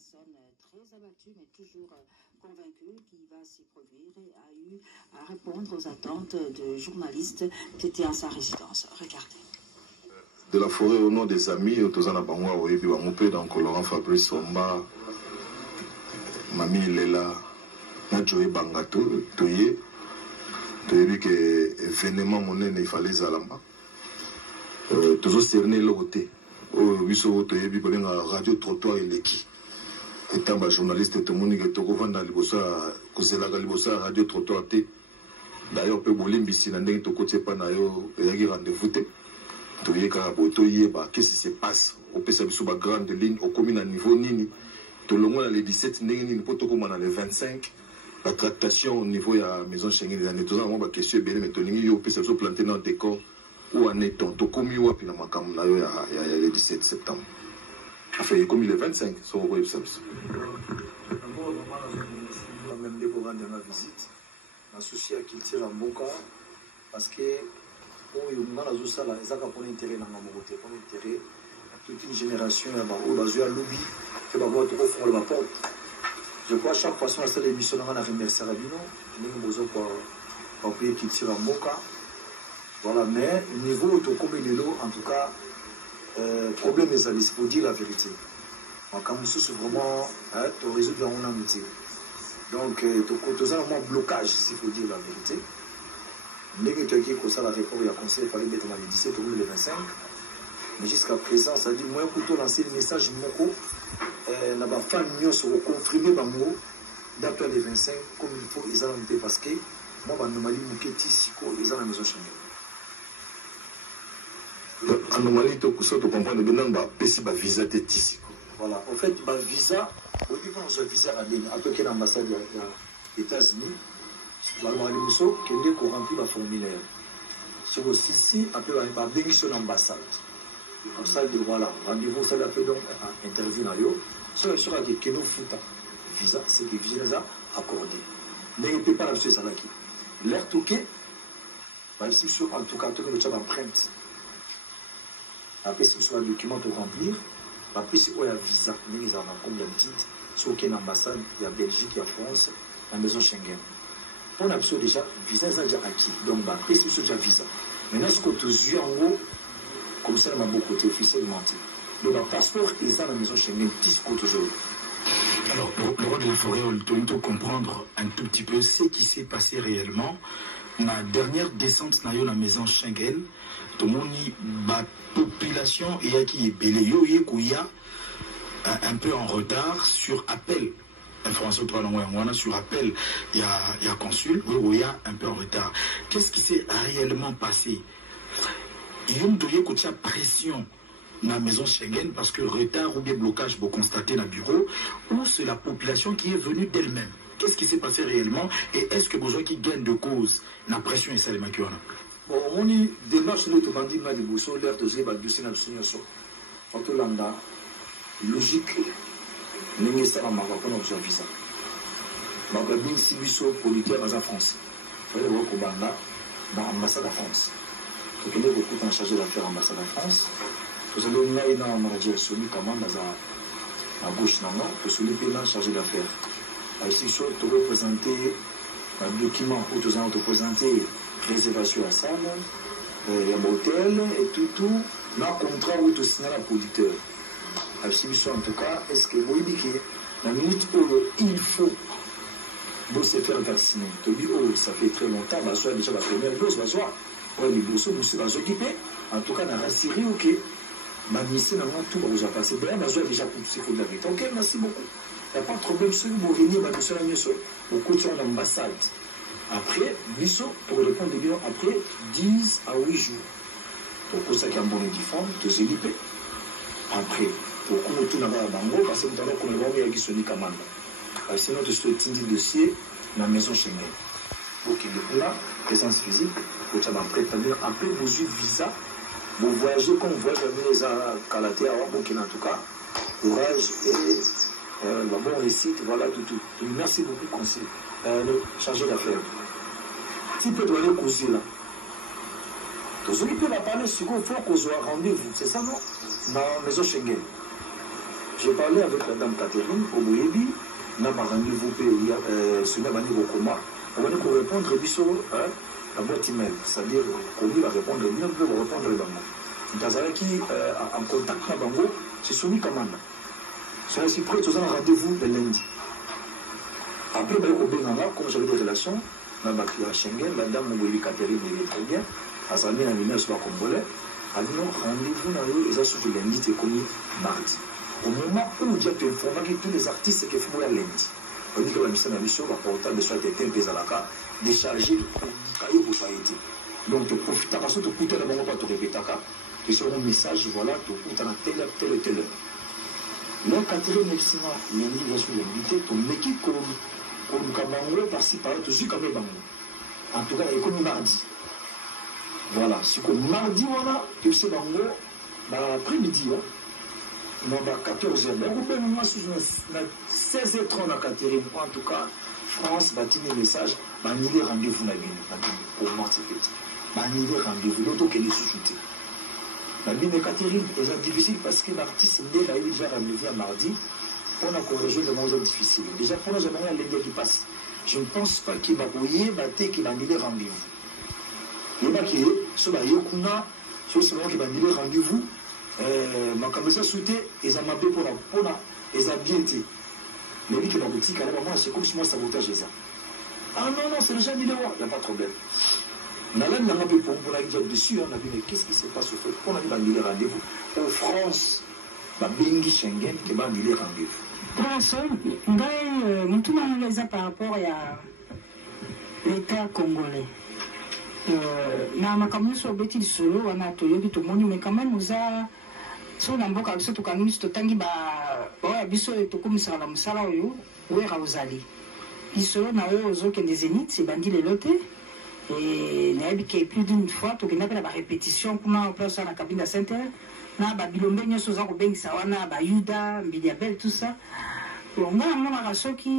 personne très abattue, mais toujours convaincue qu'il va s'y produire et a eu à répondre aux attentes de journalistes qui étaient en sa résidence. Regardez. De la forêt au nom des amis, Tozana Bangwa, Oebi Wamoupe, donc Laurent Fabrice Somba, Mami Lela, Nadjoé Bangato, Toye, Toyebi que événement monnaie il fallait Zalamba. Toujours cerné le côté. Au Bisso Toyebi, Bolenga Radio Trottoir et Leki. Étant journaliste, tout le monde est au Vanda Libosa, Kozela Libosa, Radio Trottoir T. D'ailleurs, peu Bolimbi, Nandeng Tokote Panayo, Yagi rendez-vous. Qu'est-ce qui se passe au PSB sur la grande ligne, au commune à niveau Nini, tout le monde à les 17, les 25, la tractation au niveau de la maison Schengen, les années, tout ça, moi, question bien, mais Tony, au PSB planté dans le décor, où en est-on, tout comme il y a le 17 septembre. Enfin, il y a comme il est 25, sur le website. Même des programmes de ma visite, associé à Kiltira Mboka, parce que pour intérêt toute une génération lobby je crois chaque fois que c'est l'émission on a remercié Rabino pour payer qui tire en moka voilà mais niveau autocombinelo en tout cas problème est il faut dire la vérité quand c'est vraiment tu résoudre en amitié donc tu as un blocage s'il faut dire la vérité. Mais que tu as dit que ça, la réforme, il y a conseil, il fallait mettre dans les 17 ou les 25. Mais jusqu'à présent, ça dit, moi, plutôt lancer le message, Moko, n'a pas fait mieux sur confirmer ma mot, d'après les 25, comme il faut, ils ont été parce que moi, anomalie, Mouketi, Siko, ils ont la maison Schengen. Anomalie, tu comprends, le bénin, c'est un visa de Tissiko. Voilà, en fait, le visa, au début, on a un visa à l'île, après qu'il y a l'ambassade des États-Unis. Malheureusement, quelqu'un qui remplit le formulaire. C'est aussi ici, après, on va bien sur l'ambassade. L'ambassade de voilà, rendez-vous, ça l'appelle donc interview dans l'eau. Sur le qui nous fout visa, c'est que visa accordé. Mais il ne peut pas l'afficher ça là qui. L'air toqué, ici sur en tout cas, tout le monde empreinte. Après, si sur un document de remplir, après, si on a visa, mais ils en ont comme d'habitude, sur quelle ambassade, il y a Belgique, il y a France, la maison Schengen. On a déjà visa, ça déjà acquis. Donc, après, c'est déjà visa. Maintenant, ce que tu as en haut, comme ça, on a beaucoup côté officiellement. Donc, le passeport, ils ont la maison Schengen, 10 côtés toujours. Alors, le roi de la forêt, on doit comprendre un tout petit peu ce qui s'est passé réellement. La dernière descente dans la maison Schengen, tout le monde, la population, il y a qui est belé, il y a un peu en retard sur appel. Information sur appel, il y a consul, oui, il y a un peu en retard. Qu'est-ce qui s'est réellement passé? Il y a une pression dans la maison Schengen parce que retard ou bien blocage, vous constatez dans le bureau, ou c'est la population qui est venue d'elle-même. Qu'est-ce qui s'est passé réellement et est-ce que besoin qui gagne de cause la pression est celle de Makiwana? Bon, on y démarche notre bandit dans les boussoles, l'air de Zéba, du Sénat, en tout lambda, logique. Nous sommes en visa. Nous sommes producteurs en France. Nous sommes dans l'ambassade de France. Nous sommes beaucoup en charge d'affaires en ambassade de France. Nous sommes en manager Sony Kaman dans la gauche, nous sommes en charge d'affaires. Ici, nous avons présenté un document où nous avons présenté réservation à salle, un hôtel et tout. Dans le contrat où nous signons le producteur. En tout cas, est-ce que vous dites que la minute où il faut se faire vacciner, ça fait très longtemps, soit déjà la première dose, va s'occuper. En tout cas, on a rassuré que ma mission, tout va passer. Bien, on a déjà pour ce qu'il faut de la vie. Ok, merci beaucoup. Il n'y a pas de problème. Si vous venez, au côté de l'ambassade. Après, pour répondre bien, après 10 à 8 jours. Donc, ça qui est un bon uniforme, de s'équiper. Après, pour qu'on tourne à Bango, parce que nous avons qu'on a vu qui sont Kamanda. C'est notre dossier dans la maison Schengen. Donc, là, présence physique, vous avez préparé après vos visa, vous voyagez comme vous voyagez les Kalaté à Wabokin en tout cas, courage et la bonne réussite, voilà tout. Merci beaucoup, conseil. Le chargé d'affaires. Si peut aller causer là. Vous avez pu la parler sur il faut qu'on soit rendez-vous, c'est ça non? Dans la maison Schengen. J'ai parlé avec la dame Catherine Oboyebi, n'a pas rendez-vous sur la manière au coma. On va répondre la boîte email, c'est-à-dire qu'on va répondre, on va répondre le bango. Dans qui en contact avec bango, c'est celui Kamana. C'est ainsi prêt, tous un rendez-vous le lundi. Après, comme j'avais des relations, dans la à Schengen, la dame Oboyebi Catherine est très bien, à sa mère, la soit congolais, a dit non, rendez-vous dans le lundi, c'est comme mardi. Au moment où j'ai pu informer tous les artistes qui font la lundi, on dit que la mission va porter de soit été pézalaka, décharger le caillou pour ça été. Donc, tu profites parce que tu coûtes la banque, tu répètes tu sur un message, voilà, tu coûtes à telle heure. Là, quand tu es lundi, je suis l'invité, tu mets qui comme Kabango, par-ci, par-là, tu suis comme Bango. En tout cas, il est comme mardi. Voilà, c'est comme mardi, voilà, tu sais Bango, l'après-midi, dans 14h. On 16h30 à Catherine. En tout cas, France va tenir le message. Il y a rendez-vous pour moi, c'est petit. Il y a rendez-vous. L'autre qui est sous-shooté. La ligne de Catherine est difficile parce que l'artiste a eu déjà rendez-vous à mardi. On a corrigé de moins difficile. Déjà, pour nous, on a l'Indien qui passe. Je ne pense pas qu'il va bouiller, qu'il va annuler rendez-vous. Il y a qui est, ce c'est moi qui va annuler rendez-vous. Ma caméra souhaité, ils ont m'appelé pour la, ils ont bien été. Mais lui qui est dans la boutique, c'est comme si moi sabotage ça. Ah non, c'est déjà mis le roi, il n'y a pas de problème. On a là, on a appelé pour la job dessus, on a dit, mais qu'est-ce qui se passe au fait? On a dit, annuler rendez-vous. En France, la Bengi Schengen, qui va annuler rendez-vous. Professeur, tout le monde les a par rapport à l'État congolais. Na makamuni so beti solo wana toyobi to moni mais quand même nous a so na mboka biso to kanuni to tangi ba biso to komisa la musala oyo wera ozali biso na oyo ozoke des zéniths c'est bandi le lote et na yebike plus d'une fois to kena pela ba répétition kuna place na cabine center na ba bilombe nyoso za ko bengisa wana ba yuda mbidiabel tout ça on a mona rasoki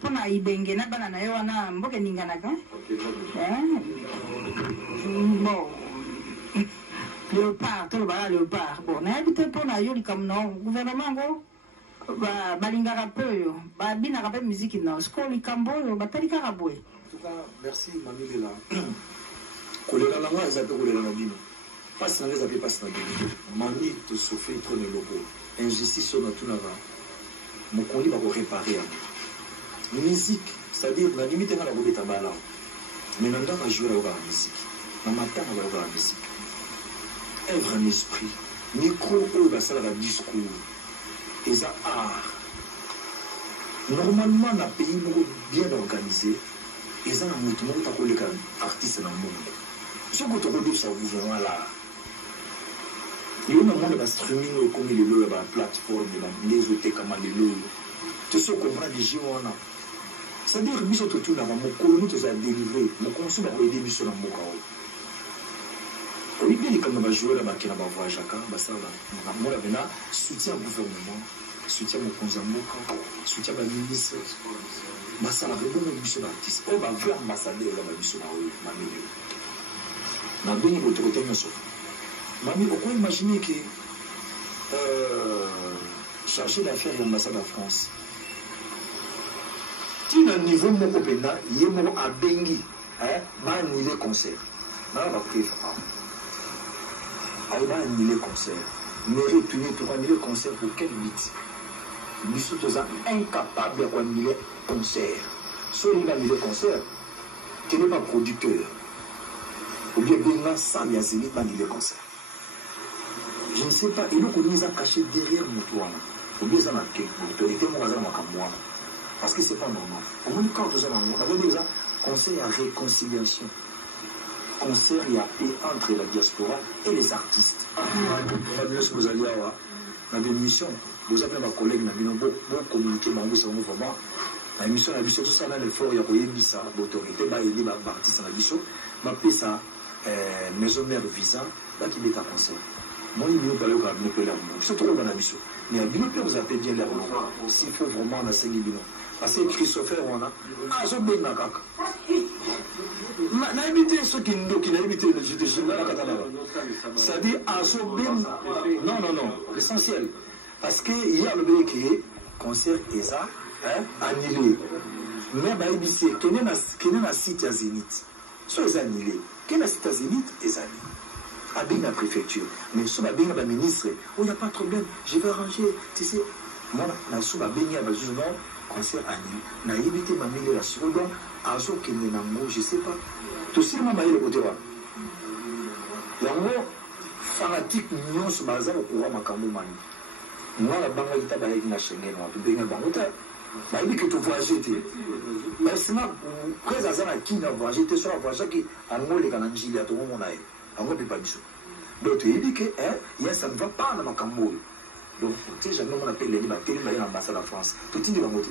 pona ibenge na bana na yo wana mboke ninganaka bon léopard tout le bala léopard bon na habité pona yo likam non gouvernement go balingaka peu yo babinaka pe musique na sko likambo yo batalika rabwe. En tout cas merci Mami Lela kolela la moi zape kolela na bino passe na zape passe na bino Mami to souffrir trop de logo injustice sur notre nava mon colis va réparer musique c'est-à-dire la limite est dans la robe tabala mais on doit jouer la musique na matin on va jouer la musique œuvre en esprit micro ou la salle de discours et ça art normalement dans pays bien organisé et ça tout le monde pas les artistes dans le monde ce que tu regardes ça vous vraiment là il y a un monde de streaming comme il est là plateforme les autres comment les lots tu sais comprendre les jeux on a c'est-à-dire que nous tout là mon colonel tu as délivré mon conseil va aider mission dans mon cas oui bien comme va jouer là qui na va voir Jacques bah ça là moi là maintenant soutien gouvernement soutien mon konzamoka soutien ba ministre bah ça la vraiment mission d'artiste on va voir ambassadeur là ba mission na bien autorité nationale. Mami, pourquoi imaginer que chargé d'affaires de l'ambassade de France, tu as un niveau de mon copain, il y a mon à Bengi, va annuler concert. Va annuler concert. Mais retourner pour annuler concert pour quel but? Nous sommes incapables d'annuler concert. Si on annuler concert, tu n'es pas producteur. Ou bien, bien, sans y assigner, annuler concert. Je ne sais pas, il nous a caché derrière mon toit. Ou bien, ça n'a l'autorité, moi, parce que ce n'est pas normal. Au moins, quand nous avons déjà conseil à réconciliation. Conseil à paix entre la diaspora et les artistes. Vous allez avoir la démission. Vous avez ma collègue, vous communiquer, vraiment. La mission, tout ça, là, l'effort, il y a l'autorité, il y a l'artiste, la mission, ma paix, ça, maison mère visa, là, qui est à conseil. Moi, il ne peut pas le faire. C'est trop dans la mission. Mais à Bino, vous avez bien l'air. S'il faut vraiment, on a 5 Bino. Parce que Christopher, on a. Ah, je vais n'a kaka. N'habitez ceux qui n'habitent le GTG, c'est-à-dire, non, l'essentiel. parce que hier le béquet concert eza annulé mais ba ibisi kene na site ya Zénith so eza annulé kene na site ya Zénith eza annulé à la préfecture mais so ba benga ba ministre il y a pas de problème je vais arranger tu sais moi na so ba benga ba juste non concert annulé na yibité ma mille la seconde azo kene na mo je sais pas tout si ma le côté wa yango fanatique nyonso baza kokuwa makambo mani mwana banga kita bayeki na Schengen wa tubenga bango ta bayibi que tu voyager te mais sinon près aza na kina voyager te so voyager ki angole kana njili ya to mona ye ango pe pa biso donc tu dis que ya ça ne va pas na makambo donc tu sais jamais on appelle les batteries na l'ambassade de France tout dit bango te